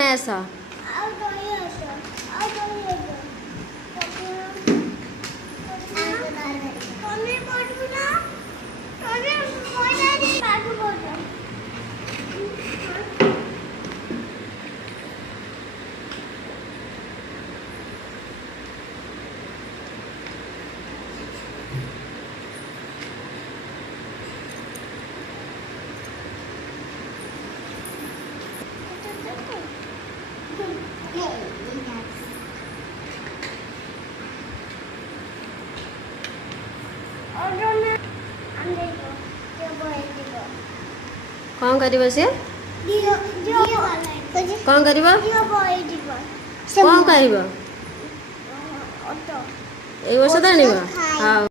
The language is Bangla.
ऐसा कौन करिबो से कौन करिबो कौन कहइबो ए वर्ष दानिबो हां